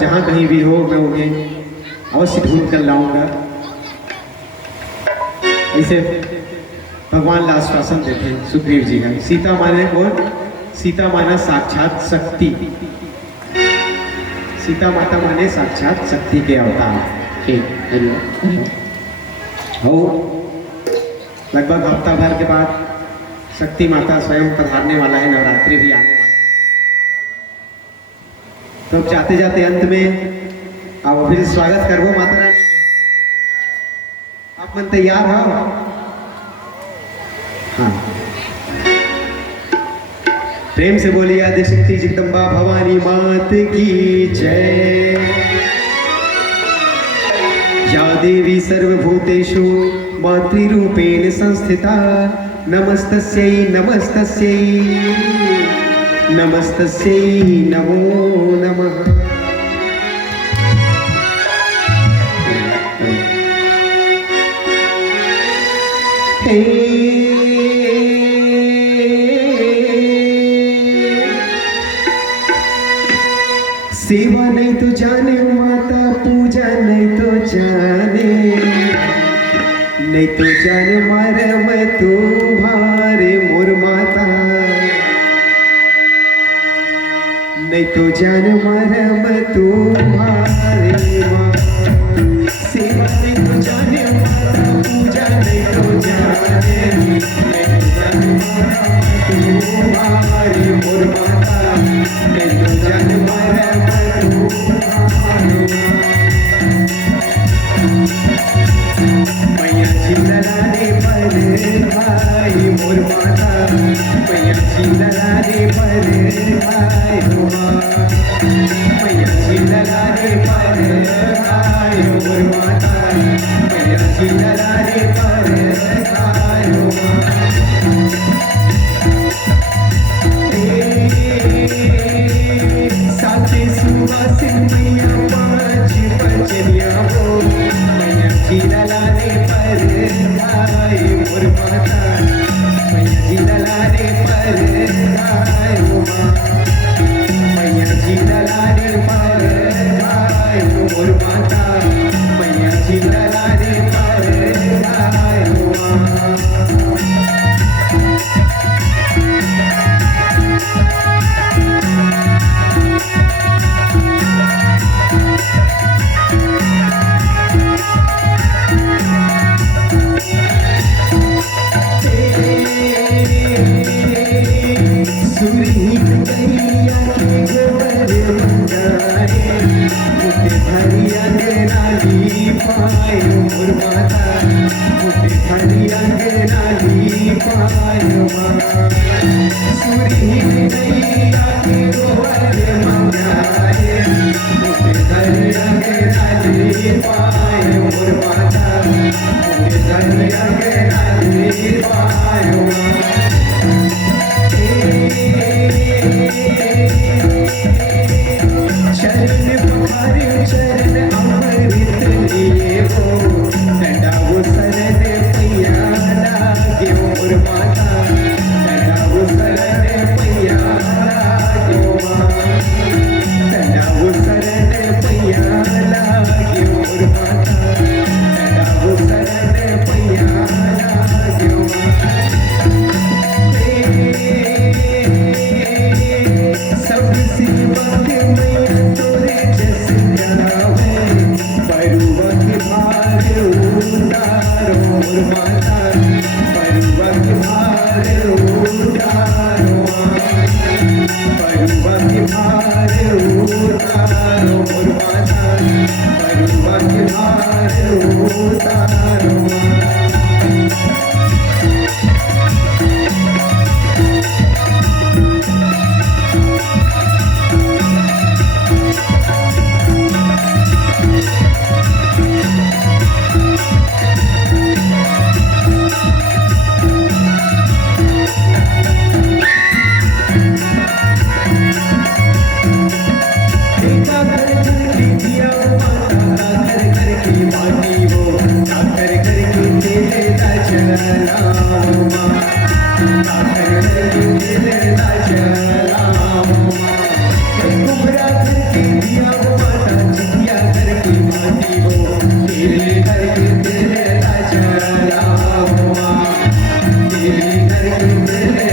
जहाँ कहीं भी हो मैं उन्हें अवश्य ढूंढ कर लाऊंगा। ऐसे भगवान का आश्वासन देते हैं सुग्रीव जी का। सीता माने कौन? सीता माना साक्षात शक्ति। सीता माता माने साक्षात शक्ति के अवतार। हो लगभग हफ्ता भर के बाद शक्ति माता स्वयं पधारने वाला है, नवरात्रि भी आने वाला है। तो अब जाते जाते अंत में आप फिर स्वागत करो माता रानी। आप मन तैयार हो? हाँ, प्रेम से बोलिए आदिशक्ति जगदम्बा भवानी मात की जय। या देवी सर्वभूतेषु मातृरूपेण संस्थिता नमस्तस्यै नमस्तस्यै नमस्तस्यै नमो नमः। सेवा नहीं तो जाने माता, पूजा नहीं तो जाने, नहीं तो जाने मरम तुम्हारे मोर माता, नहीं तो जाने मरम तुम्हारे माँ। सेवा नहीं तो जाने माता, पूजा नहीं तो जाने, नहीं तो जाने मरम तुम्हारे मोर माता, नहीं तो जाने मरम मैया जी ललाने पर भाई मोर माता, मैया जी ललाने पर भाई मैया जी ललाने पर भाई मोर माता, मैया जी ललाने पर भाई साथे सुवासिन मैया पाँच बचनिया हो, मैया जी ललाने पर भाई मोर माता, मैया जी ललाने पर भाई मैया जी ललाने पर भाई मोर माता, मैया जी ललाने पर भाई कुमरा करके दिया माता तेरे घर के तेरे राजा हुआ तेरे घर के तेरे